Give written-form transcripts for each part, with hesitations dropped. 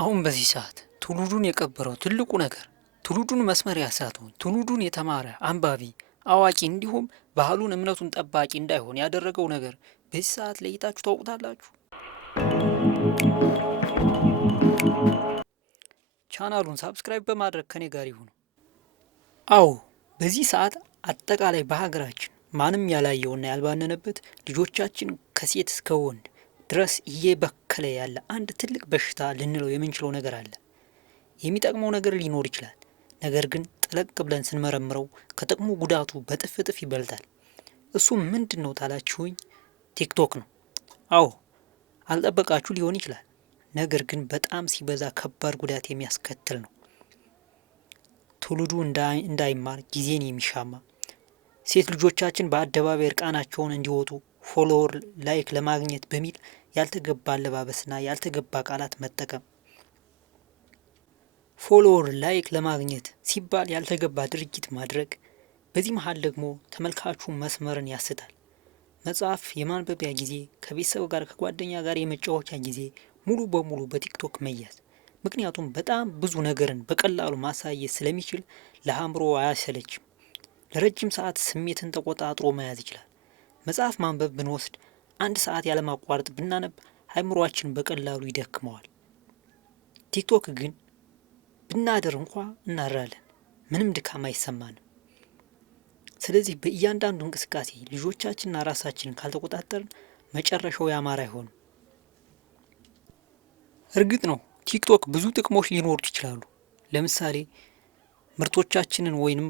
አሁን በዚህ ሰዓት ትውልዱን የቀበረው ትልቁ ነገር ትውልዱን መስመር ያሳተው ትውልዱን የተማረ አንባቢ አዋቂ እንዲሁም ባህሉን እምነቱን ጠባቂ እንዳይሆን ያደረገው ነገር በዚህ ሰዓት ለይታችሁ ታውቁታላችሁ? ቻናሉን ሳብስክራይብ በማድረግ ከኔ ጋር ይሁኑ። አዎ በዚህ ሰዓት አጠቃላይ በሀገራችን ማንም ያላየውና ያልባነነበት ልጆቻችን ከሴት እስከ ወንድ ድረስ እየበከለ ያለ አንድ ትልቅ በሽታ ልንለው የምንችለው ነገር አለ። የሚጠቅመው ነገር ሊኖር ይችላል። ነገር ግን ጠለቅ ብለን ስንመረምረው ከጥቅሙ ጉዳቱ በጥፍ እጥፍ ይበልጣል። እሱም ምንድን ነው ታላችሁኝ? ቲክቶክ ነው። አዎ አልጠበቃችሁ ሊሆን ይችላል። ነገር ግን በጣም ሲበዛ ከባድ ጉዳት የሚያስከትል ነው። ትውልዱ እንዳይማር ጊዜን የሚሻማ ሴት ልጆቻችን በአደባባይ እርቃናቸውን እንዲወጡ ፎሎወር ላይክ ለማግኘት በሚል ያልተገባ አለባበስና ያልተገባ ቃላት መጠቀም፣ ፎሎወር ላይክ ለማግኘት ሲባል ያልተገባ ድርጊት ማድረግ፣ በዚህ መሀል ደግሞ ተመልካቹ መስመርን ያስታል። መጽሐፍ የማንበቢያ ጊዜ፣ ከቤተሰብ ጋር ከጓደኛ ጋር የመጫወቻ ጊዜ ሙሉ በሙሉ በቲክቶክ መያዝ። ምክንያቱም በጣም ብዙ ነገርን በቀላሉ ማሳየት ስለሚችል ለአእምሮ አያሰለችም። ለረጅም ሰዓት ስሜትን ተቆጣጥሮ መያዝ ይችላል። መጽሐፍ ማንበብ ብንወስድ 1 ሰዓት ያለማቋረጥ ብናነብ አእምሮአችን በቀላሉ ይደክመዋል። ቲክቶክ ግን ብናድር እንኳ እናድራለን፣ ምንም ድካም አይሰማንም። ስለዚህ በእያንዳንዱ እንቅስቃሴ ልጆቻችንና ራሳችንን ካልተቆጣጠርን መጨረሻው ያማረ አይሆንም። እርግጥ ነው ቲክቶክ ብዙ ጥቅሞች ሊኖሩት ይችላሉ። ለምሳሌ ምርቶቻችንን ወይንም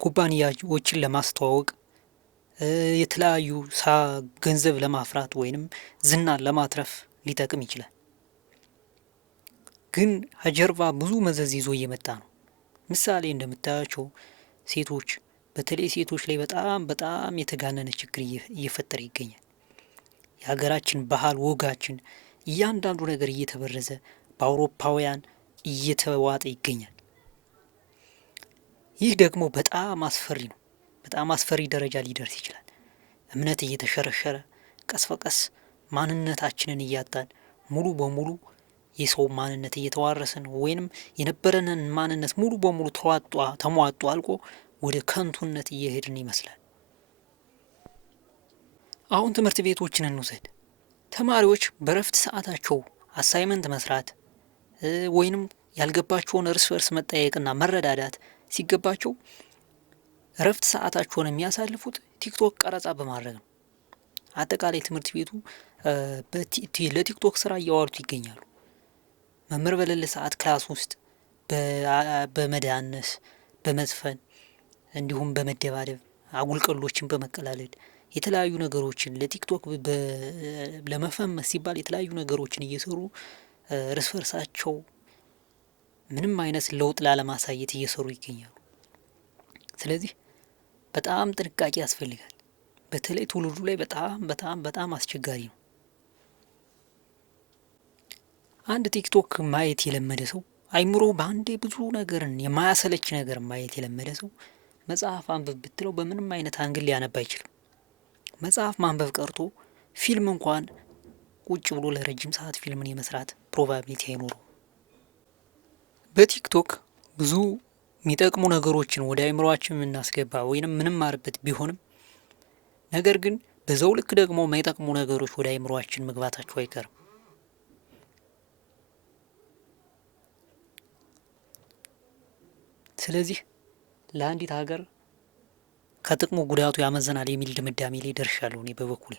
ኩባንያዎችን ለማስተዋወቅ፣ የተለያዩ ገንዘብ ለማፍራት ወይንም ዝናን ለማትረፍ ሊጠቅም ይችላል። ግን ከጀርባ ብዙ መዘዝ ይዞ እየመጣ ነው። ምሳሌ እንደምታያቸው ሴቶች፣ በተለይ ሴቶች ላይ በጣም የተጋነነ ችግር እየፈጠረ ይገኛል። የሀገራችን ባህል ወጋችን እያንዳንዱ ነገር እየተበረዘ በአውሮፓውያን እየተዋጠ ይገኛል። ይህ ደግሞ በጣም አስፈሪ ነው። በጣም አስፈሪ ደረጃ ሊደርስ ይችላል። እምነት እየተሸረሸረ ቀስ በቀስ ማንነታችንን እያጣን ሙሉ በሙሉ የሰው ማንነት እየተዋረሰን ወይንም የነበረንን ማንነት ሙሉ በሙሉ ተሟጦ አልቆ ወደ ከንቱነት እየሄድን ይመስላል። አሁን ትምህርት ቤቶችን እንውሰድ። ተማሪዎች በረፍት ሰዓታቸው አሳይመንት መስራት ወይንም ያልገባቸውን እርስ በርስ መጠያየቅና መረዳዳት ሲገባቸው እረፍት ሰዓታቸውን የሚያሳልፉት ቲክቶክ ቀረጻ በማድረግ ነው። አጠቃላይ ትምህርት ቤቱ ለቲክቶክ ስራ እያዋሉት ይገኛሉ። መምህር በሌለ ሰዓት ክላስ ውስጥ በመዳነስ በመዝፈን እንዲሁም በመደባደብ አጉልቀሎችን በመቀላለድ የተለያዩ ነገሮችን ለቲክቶክ ለመፈመስ ሲባል የተለያዩ ነገሮችን እየሰሩ እርስ በርሳቸው ምንም አይነት ለውጥ ላለማሳየት እየሰሩ ይገኛሉ። ስለዚህ በጣም ጥንቃቄ ያስፈልጋል። በተለይ ትውልዱ ላይ በጣም አስቸጋሪ ነው። አንድ ቲክቶክ ማየት የለመደ ሰው አይምሮ በአንዴ ብዙ ነገርን የማያሰለች ነገር ማየት የለመደ ሰው መጽሐፍ አንብብ ብትለው በምንም አይነት አንግል ሊያነብ አይችልም። መጽሐፍ ማንበብ ቀርቶ ፊልም እንኳን ቁጭ ብሎ ለረጅም ሰዓት ፊልምን የመስራት ፕሮባቢሊቲ አይኖረው። በቲክቶክ ብዙ የሚጠቅሙ ነገሮችን ወደ አይምሮአችን የምናስገባ ወይንም ምንም ማርበት ቢሆንም ነገር ግን በዛው ልክ ደግሞ የማይጠቅሙ ነገሮች ወደ አይምሮአችን መግባታቸው አይቀርም። ስለዚህ ለአንዲት ሀገር ከጥቅሙ ጉዳቱ ያመዝናል የሚል ድምዳሜ ላይ ደርሻለሁ እኔ በበኩሌ።